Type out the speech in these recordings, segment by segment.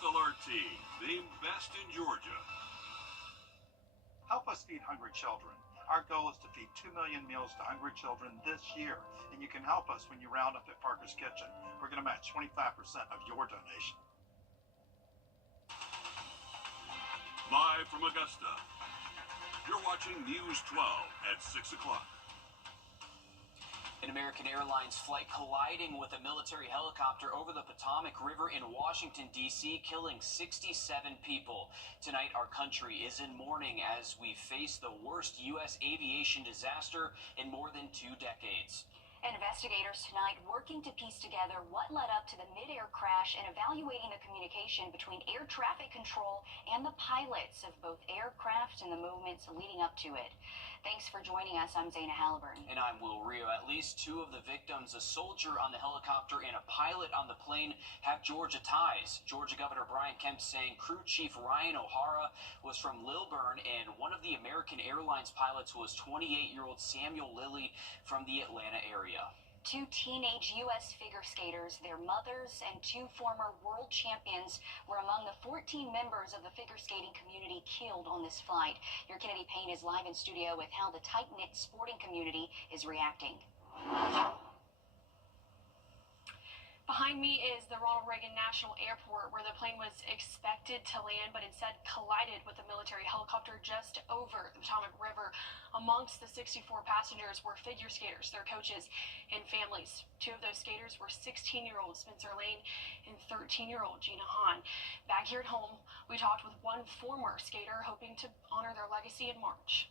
First Alert Team, the best in Georgia. Help us feed hungry children. Our goal is to feed 2 million meals to hungry children this year, and you can help us when you round up at Parker's Kitchen. We're going to match 25% of your donation. Live from Augusta, you're watching News 12 at 6 o'clock. An American Airlines flight colliding with a military helicopter over the Potomac River in Washington, D.C., killing 67 people. Tonight, our country is in mourning as we face the worst U.S. aviation disaster in more than 2 decades. Investigators tonight working to piece together what led up to the mid-air crash and evaluating the communication between air traffic control and the pilots of both aircraft and the movements leading up to it. Thanks for joining us. I'm Zaina Halliburton. And I'm Will Rio. At least 2 of the victims, a soldier on the helicopter and a pilot on the plane, have Georgia ties. Georgia Governor Brian Kemp saying Crew Chief Ryan O'Hara was from Lilburn, and one of the American Airlines pilots was 28-year-old Samuel Lilly from the Atlanta area. 2 teenage U.S. figure skaters, their mothers, and 2 former world champions were among the 14 members of the figure skating community killed on this flight. Your Kennedy Payne is live in studio with how the tight-knit sporting community is reacting. Behind me is the Ronald Reagan National Airport, where the plane was expected to land, but instead collided with a military helicopter just over the Potomac River. Amongst the 64 passengers were figure skaters, their coaches, and families. 2 of those skaters were 16-year-old Spencer Lane and 13-year-old Gina Hahn. Back here at home, we talked with one former skater hoping to honor their legacy in March.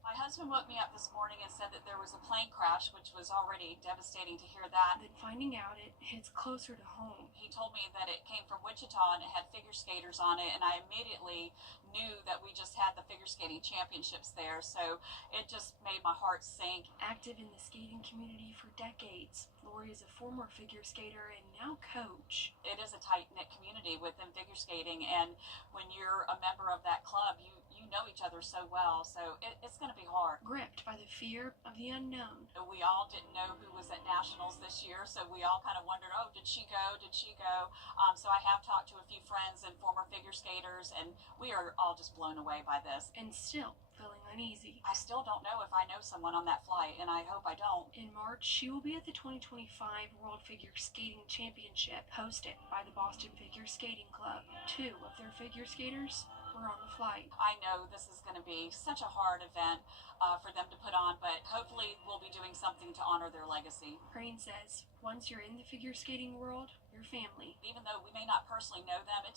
My husband woke me up this morning and said that there was a plane crash, which was already devastating to hear that. Then finding out it hits closer to home. He told me that it came from Wichita and it had figure skaters on it, and I immediately knew that we just had the figure skating championships there, so it just made my heart sink. Active in the skating community for decades, Lori is a former figure skater and now coach. It is a tight-knit community within figure skating, and when you're a member of that club, you know each other so well, so it's going to be hard. Gripped by the fear of the unknown. We all didn't know who was at Nationals this year, so we all kind of wondered, oh, did she go? Did she go? So I have talked to a few friends and former figure skaters, and we are all just blown away by this. And still feeling uneasy. I still don't know if I know someone on that flight, and I hope I don't. In March, she will be at the 2025 World Figure Skating Championship, hosted by the Boston Figure Skating Club. 2 of their figure skaters were on the flight. I know this is going to be such a hard event for them to put on, but hopefully we'll be doing something to honor their legacy. Crane says once you're in the figure skating world, your family. Even though we may not personally know them, it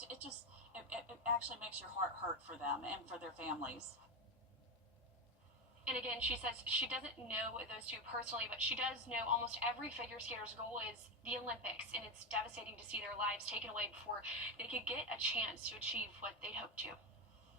actually makes your heart hurt for them and for their families. And again, she says she doesn't know those 2 personally, but she does know almost every figure skater's goal is the Olympics, and it's devastating to see their lives taken away before they could get a chance to achieve what they'd hoped to.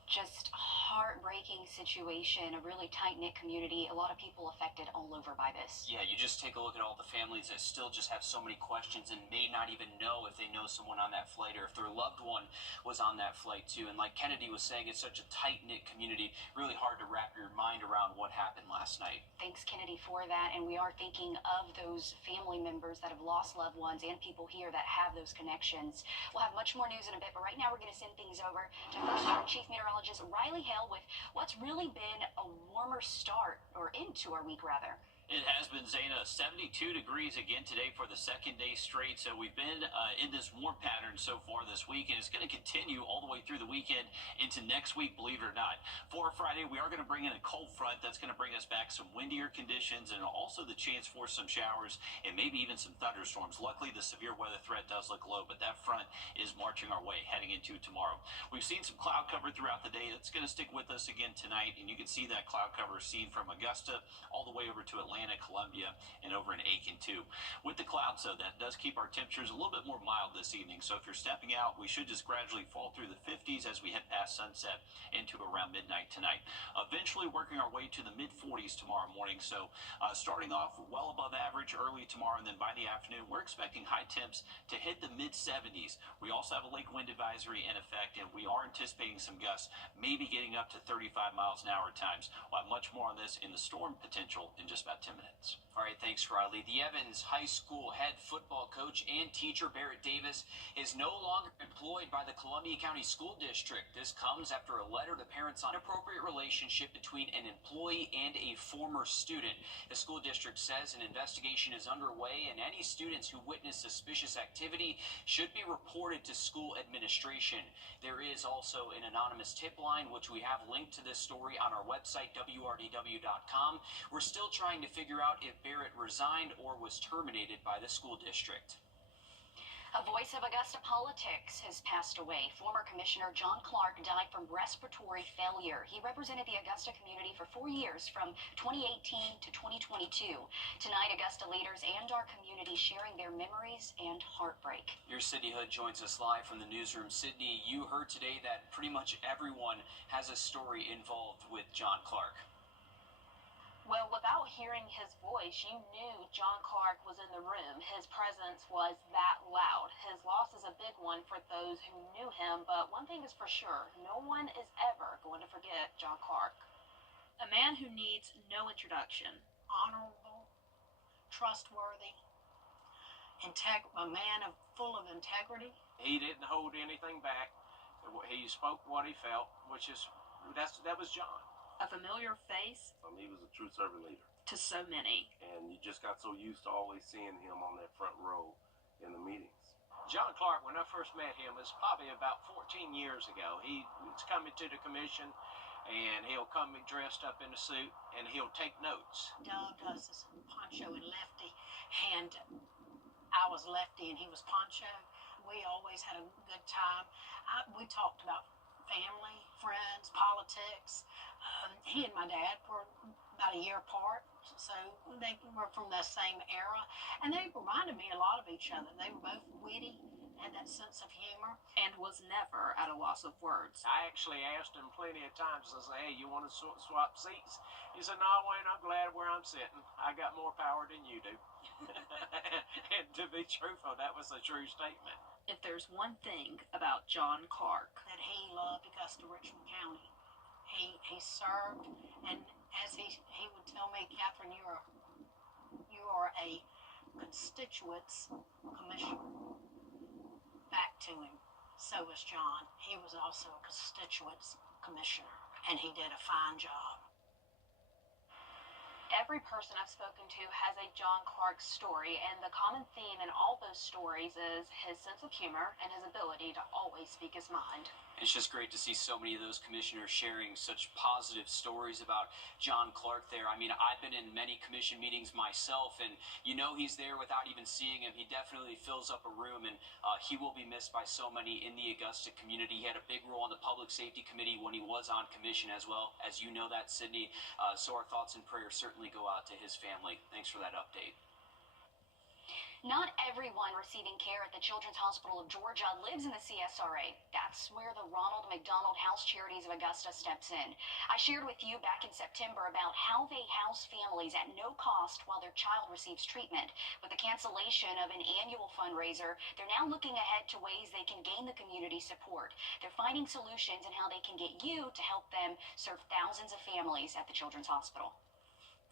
Just a heartbreaking situation, a really tight-knit community, a lot of people affected all over by this. Yeah, you just take a look at all the families that still just have so many questions and may not even know if they know someone on that flight or if their loved one was on that flight too. And like Kennedy was saying, it's such a tight-knit community, really hard to wrap your mind around what happened last night. Thanks, Kennedy, for that. And we are thinking of those family members that have lost loved ones and people here that have those connections. We'll have much more news in a bit, but right now we're going to send things over to First Alert Chief Meteorologist Riley Hale with what's really been a warmer start, or into our week rather. It has been, Zaina, 72 degrees again today for the 2nd day straight. So we've been in this warm pattern so far this week, and it's going to continue all the way through the weekend into next week, believe it or not. For Friday, we are going to bring in a cold front that's going to bring us back some windier conditions and also the chance for some showers and maybe even some thunderstorms. Luckily, the severe weather threat does look low, but that front is marching our way heading into tomorrow. We've seen some cloud cover throughout the day. It's going to stick with us again tonight, and you can see that cloud cover seen from Augusta all the way over to Atlanta, Columbia, and over in Aiken too. With the clouds, though, that does keep our temperatures a little bit more mild this evening. So if you're stepping out, we should just gradually fall through the 50s as we head past sunset into around midnight tonight. Eventually working our way to the mid-40s tomorrow morning. So starting off well above average early tomorrow, and then by the afternoon, we're expecting high temps to hit the mid-70s. We also have a lake wind advisory in effect, and we are anticipating some gusts, maybe getting up to 35 miles an hour at times. We'll have much more on this in the storm potential in just about 10 minutes. All right, thanks, Riley. The Evans High School head football coach and teacher Barrett Davis is no longer employed by the Columbia County School District. This comes after a letter to parents on inappropriate relationship between an employee and a former student. The school district says an investigation is underway, and any students who witness suspicious activity should be reported to school administration. There is also an anonymous tip line, which we have linked to this story on our website, wrdw.com. We're still trying to figure out if Barrett resigned or was terminated by the school district. A voice of Augusta politics has passed away. Former Commissioner John Clark died from respiratory failure. He represented the Augusta community for 4 years, from 2018 to 2022. Tonight, Augusta leaders and our community sharing their memories and heartbreak. Your Sydney Hood joins us live from the newsroom. Sydney, you heard today that pretty much everyone has a story involved with John Clark. Well, without hearing his voice, you knew John Clark was in the room. His presence was that loud. His loss is a big one for those who knew him, but one thing is for sure, no one is ever going to forget John Clark. A man who needs no introduction. Honorable, trustworthy, a man full of integrity. He didn't hold anything back. He spoke what he felt, that was John. A familiar face He was a true servant leader. to so many. And you just got so used to always seeing him on that front row in the meetings. John Clark, when I first met him, was probably about 14 years ago. He was coming to the commission, and he'll come dressed up in a suit, and he'll take notes. Doug does this poncho and lefty, and I was lefty and he was poncho. We always had a good time. We talked about family, friends, politics. He and my dad were about a year apart, so they were from the same era, and they reminded me a lot of each other. They were both witty, had that sense of humor. And was never at a loss of words. I actually asked him plenty of times, I said, hey, you want to swap seats? He said, no, Wayne, I'm glad where I'm sitting. I got more power than you do. And to be truthful, that was a true statement. If there's one thing about John Clark, That he loved Augusta Richmond County. He served, and as he would tell me, Catherine, you are a constituents commissioner. Back to him. So was John. He was also a constituents commissioner, and he did a fine job. Every person I've spoken to has a John Clark story, and the common theme in all those stories is his sense of humor and his ability to always speak his mind. It's just great to see so many of those commissioners sharing such positive stories about John Clark there. I mean, I've been in many commission meetings myself, and you know he's there without even seeing him. He definitely fills up a room, and he will be missed by so many in the Augusta community. He had a big role on the Public Safety Committee when he was on commission as well. As you know that, Sydney. So our thoughts and prayers certainly go out to his family. Thanks for that update. Not everyone receiving care at the Children's Hospital of Georgia lives in the CSRA. That's where the Ronald McDonald House Charities of Augusta steps in. I shared with you back in September about how they house families at no cost while their child receives treatment. With the cancellation of an annual fundraiser, they're now looking ahead to ways they can gain the community support. They're finding solutions in how they can get you to help them serve thousands of families at the Children's Hospital.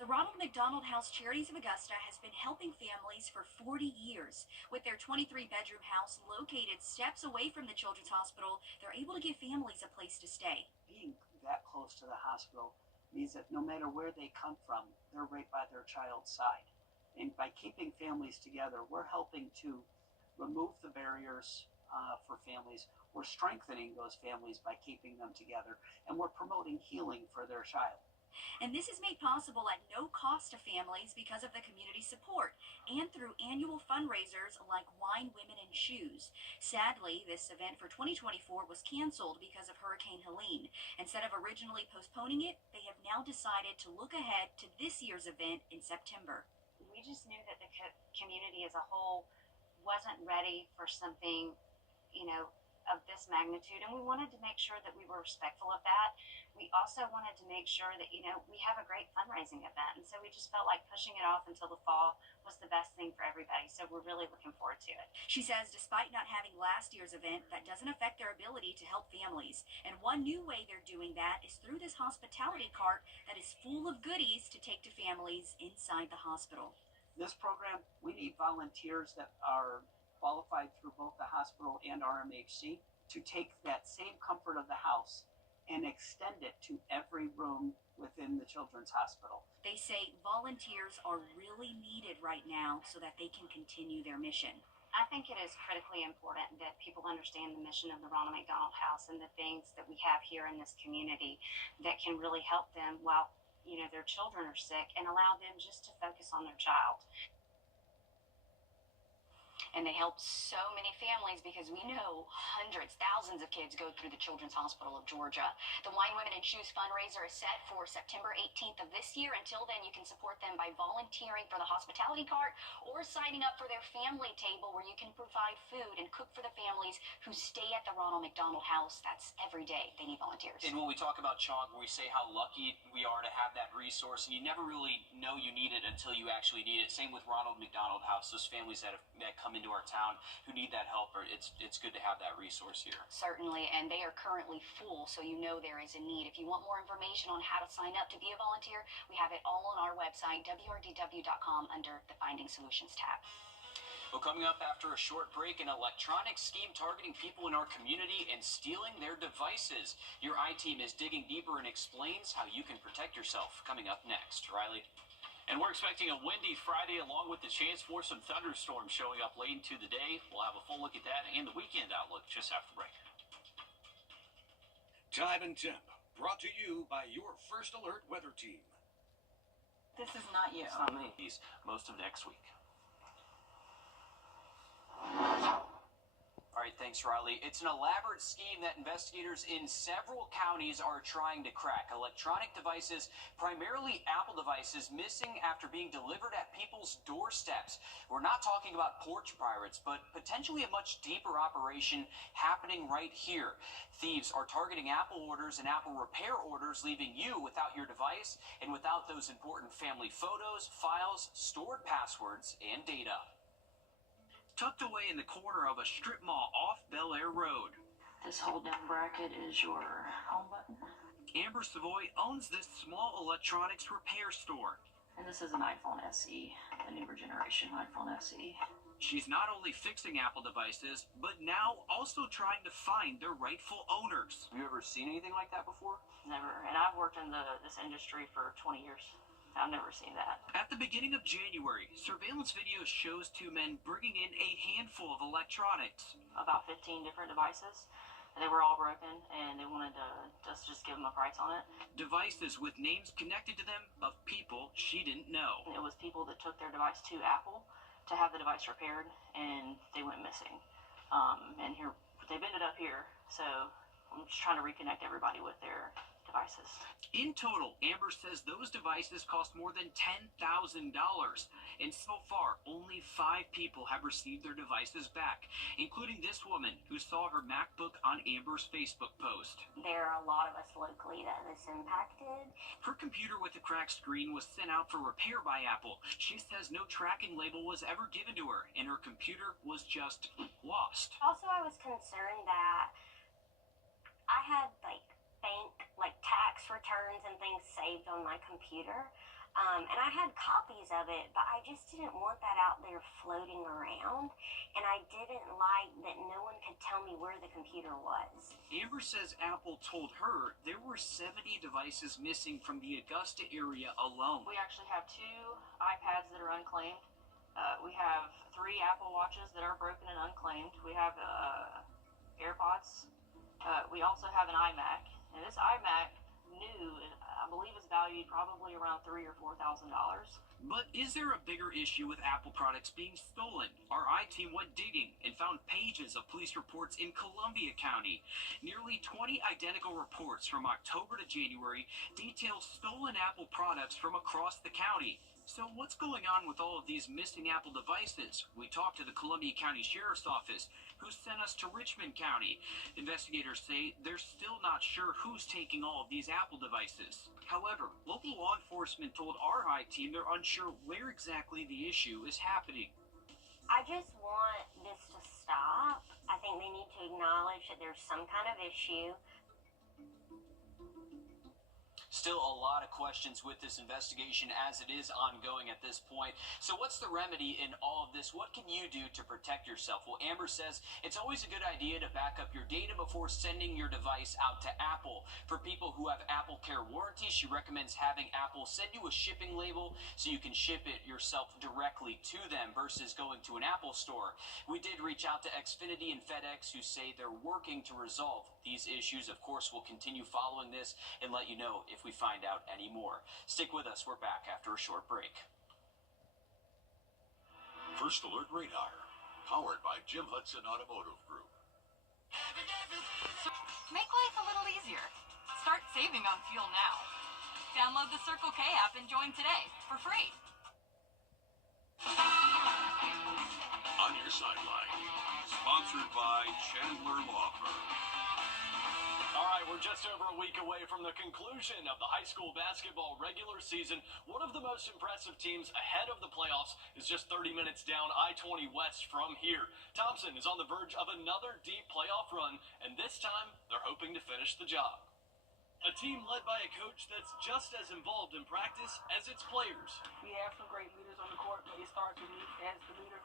The Ronald McDonald House Charities of Augusta has been helping families for 40 years. With their 23-bedroom house located steps away from the Children's Hospital, they're able to give families a place to stay. Being that close to the hospital means that no matter where they come from, they're right by their child's side. And by keeping families together, we're helping to remove the barriers for families. We're strengthening those families by keeping them together, and we're promoting healing for their child. And this is made possible at no cost to families because of the community support and through annual fundraisers like Wine, Women, and Shoes. Sadly, this event for 2024 was canceled because of Hurricane Helene. Instead of originally postponing it, they have now decided to look ahead to this year's event in September. We just knew that the community as a whole wasn't ready for something, of this magnitude, and we wanted to make sure that we were respectful of that. We also wanted to make sure that, we have a great fundraising event, and so we just felt like pushing it off until the fall was the best thing for everybody, so we're really looking forward to it. She says despite not having last year's event, that doesn't affect their ability to help families. And one new way they're doing that is through this hospitality cart that is full of goodies to take to families inside the hospital. This program, we need volunteers that are qualified through both the hospital and RMHC to take that same comfort of the house and extend it to every room within the Children's Hospital. They say volunteers are really needed right now so that they can continue their mission. I think it is critically important that people understand the mission of the Ronald McDonald House and the things that we have here in this community that can really help them while, their children are sick, and allow them just to focus on their child. And they help so many families because we know hundreds, thousands of kids go through the Children's Hospital of Georgia. The Wine, Women, and Shoes fundraiser is set for September 18th of this year. Until then, you can support them by volunteering for the hospitality cart or signing up for their family table where you can provide food and cook for the families who stay at the Ronald McDonald House. That's every day. They need volunteers. And when we talk about CHOG, we say how lucky we are to have that resource, and you never really know you need it until you actually need it. Same with Ronald McDonald House. Those families that come into our town who need that help, it's good to have that resource here. Certainly, and they are currently full, so there is a need. If you want more information on how to sign up to be a volunteer, we have it all on our website, wrdw.com, under the Finding Solutions tab. Well, coming up after a short break, an electronic scheme targeting people in our community and stealing their devices. Your I-Team is digging deeper and explains how you can protect yourself. Coming up next. Riley? And we're expecting a windy Friday along with the chance for some thunderstorms showing up late into the day. We'll have a full look at that and the weekend outlook just after the break. Time and Temp, brought to you by your First Alert weather team. This is not you. It's not me. Most of next week. All right, thanks, Riley. It's an elaborate scheme that investigators in several counties are trying to crack. Electronic devices, primarily Apple devices, missing after being delivered at people's doorsteps. We're not talking about porch pirates, but potentially a much deeper operation happening right here. Thieves are targeting Apple orders and Apple repair orders, leaving you without your device and without those important family photos, files, stored passwords, and data. Tucked away in the corner of a strip mall off Bel Air Road. This hold down bracket is your home button. Amber Savoy owns this small electronics repair store. And this is an iPhone SE, the newer generation iPhone SE. She's not only fixing Apple devices, but now also trying to find their rightful owners. Have you ever seen anything like that before? Never, and I've worked in this industry for 20 years. I've never seen that. At the beginning of January, surveillance video shows two men bringing in a handful of electronics. About 15 different devices. They were all broken, and they wanted to just give them a price on it. Devices with names connected to them of people she didn't know. It was people that took their device to Apple to have the device repaired, and they went missing. And here, they've ended up here, so I'm just trying to reconnect everybody with their devices. In total, Amber says those devices cost more than $10,000, and so far, only 5 people have received their devices back, including this woman who saw her MacBook on Amber's Facebook post. There are a lot of us locally that this impacted. Her computer with a cracked screen was sent out for repair by Apple. She says no tracking label was ever given to her, and her computer was just lost. Also, I was concerned that I had bank tax returns and things saved on my computer, and I had copies of it, but I just didn't want that out there floating around, and I didn't like that no one could tell me where the computer was. Amber says Apple told her there were 70 devices missing from the Augusta area alone. We actually have 2 iPads that are unclaimed. We have 3 Apple Watches that are broken and unclaimed. We have AirPods. We also have an iMac. And this iMac, new, I believe is valued probably around $3,000 or $4,000. But is there a bigger issue with Apple products being stolen? Our I-Team went digging and found pages of police reports in Columbia County. Nearly 20 identical reports from October to January detail stolen Apple products from across the county. So what's going on with all of these missing Apple devices? We talked to the Columbia County Sheriff's Office, who sent us to Richmond County. Investigators say they're still not sure who's taking all of these Apple devices. However, local law enforcement told our I-Team they're unsure where exactly the issue is happening. I just want this to stop. I think they need to acknowledge that there's some kind of issue. Still a lot of questions with this investigation as it is ongoing at this point. So what's the remedy in all of this? What can you do to protect yourself? Well, Amber says it's always a good idea to back up your data before sending your device out to Apple. For people who have Apple Care warranty, she recommends having Apple send you a shipping label so you can ship it yourself directly to them versus going to an Apple store. We did reach out to Xfinity and FedEx, who say they're working to resolve these issues. Of course, we'll continue following this and let you know if we find out any more. Stick with us. We're back after a short break. First Alert Radar, powered by Jim Hudson Automotive Group. Make life a little easier. Start saving on fuel now. Download the Circle K app and join today for free. On Your Sideline, sponsored by Chandler Law Firm. All right, we're just over a week away from the conclusion of the high school basketball regular season. One of the most impressive teams ahead of the playoffs is just 30 minutes down I-20 West from here. Thompson is on the verge of another deep playoff run, and this time they're hoping to finish the job. A team led by a coach that's just as involved in practice as its players. We have some great leaders on the court, but it starts with me as the leader.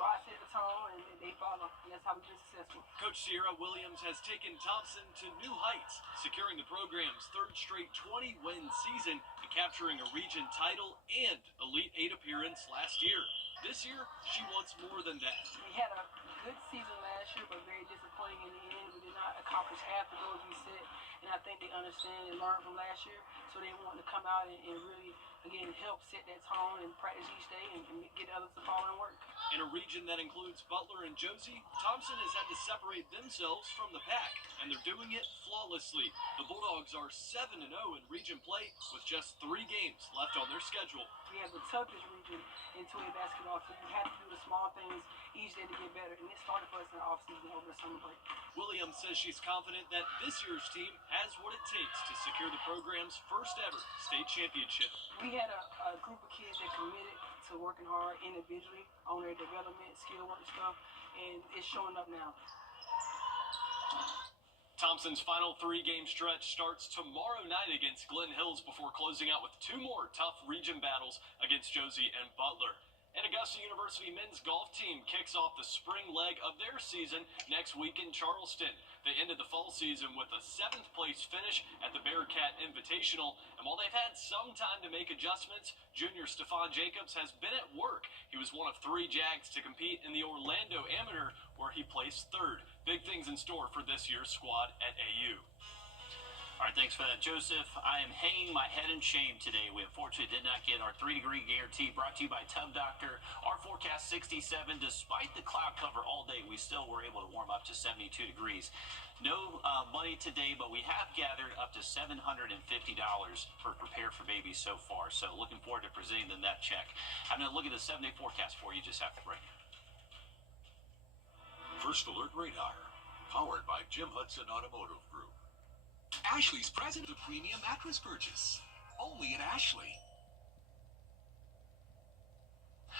So I set the tone, and they follow, and that's how we've been successful. Coach Sierra Williams has taken Thompson to new heights, securing the program's third straight 20-win season and capturing a region title and Elite Eight appearance last year. This year, she wants more than that. We had a good season last year, but very disappointing in the end. We did not accomplish half the goals we set, and I think they understand and learned from last year, so they want to come out and really, again, help set that tone and practice each day and get others to follow and work. In a region that includes Butler and Josie, Thompson has had to separate themselves from the pack, and they're doing it flawlessly. The Bulldogs are 7-0 in region play with just 3 games left on their schedule. We have the toughest region in 2A basketball, so we have to do the small things each day to get better, and it started for us in the offseason over the summer break. Williams says she's confident that this year's team has what it takes to secure the program's first ever state championship. We had a group of kids that committed to working hard individually on their development, skill work stuff, and it's showing up now. Thompson's final 3-game stretch starts tomorrow night against Glen Hills before closing out with 2 more tough region battles against Josie and Butler. And Augusta University men's golf team kicks off the spring leg of their season next week in Charleston. They ended the fall season with a 7th place finish at the Bearcat Invitational. And while they've had some time to make adjustments, junior Stephon Jacobs has been at work. He was one of 3 Jags to compete in the Orlando Amateur, where he placed 3rd. Big things in store for this year's squad at AU. All right, thanks for that, Joseph. I am hanging my head in shame today. We unfortunately did not get our 3-degree guarantee, brought to you by Tub Doctor. Our forecast 67. Despite the cloud cover all day, we still were able to warm up to 72 degrees. No money today, but we have gathered up to $750 for Prepare for Babies so far. So looking forward to presenting them that check. I'm going to look at the 7-day forecast for you just after the break. First Alert Radar, powered by Jim Hudson Automotive Group. Ashley's present a premium mattress purchase. Only at Ashley.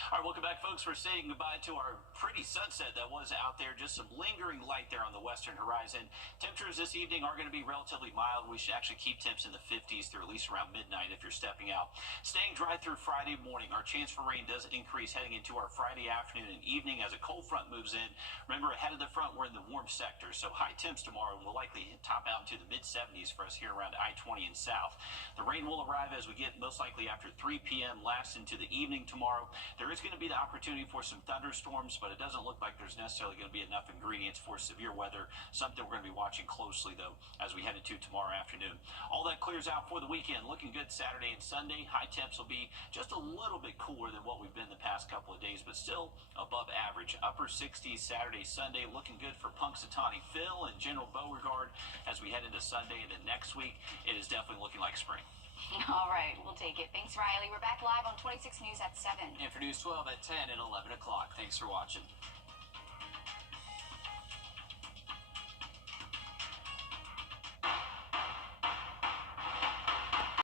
All right, welcome back, folks. We're saying goodbye to our pretty sunset that was out there. Just some lingering light there on the western horizon. Temperatures this evening are going to be relatively mild. We should actually keep temps in the 50s through at least around midnight if you're stepping out. Staying dry through Friday morning. Our chance for rain does increase heading into our Friday afternoon and evening as a cold front moves in. Remember, ahead of the front, we're in the warm sector, so high temps tomorrow will likely top out into the mid-70s for us here around I-20 and south. The rain will arrive as we get most likely after 3 p.m. last into the evening tomorrow. There is going to be the opportunity for some thunderstorms, but it doesn't look like there's necessarily going to be enough ingredients for severe weather. Something we're going to be watching closely, though, as we head into tomorrow afternoon. All that clears out for the weekend. Looking good Saturday and Sunday. High temps will be just a little bit cooler than what we've been the past couple of days, but still above average. Upper 60s Saturday, Sunday. Looking good for Punxsutawney Phil and General Beauregard as we head into Sunday. And then next week, it is definitely looking like spring. All right, we'll take it. Thanks, Riley. We're back live on 26 News at 7. And for News 12 at 10 and 11 o'clock. Thanks for watching.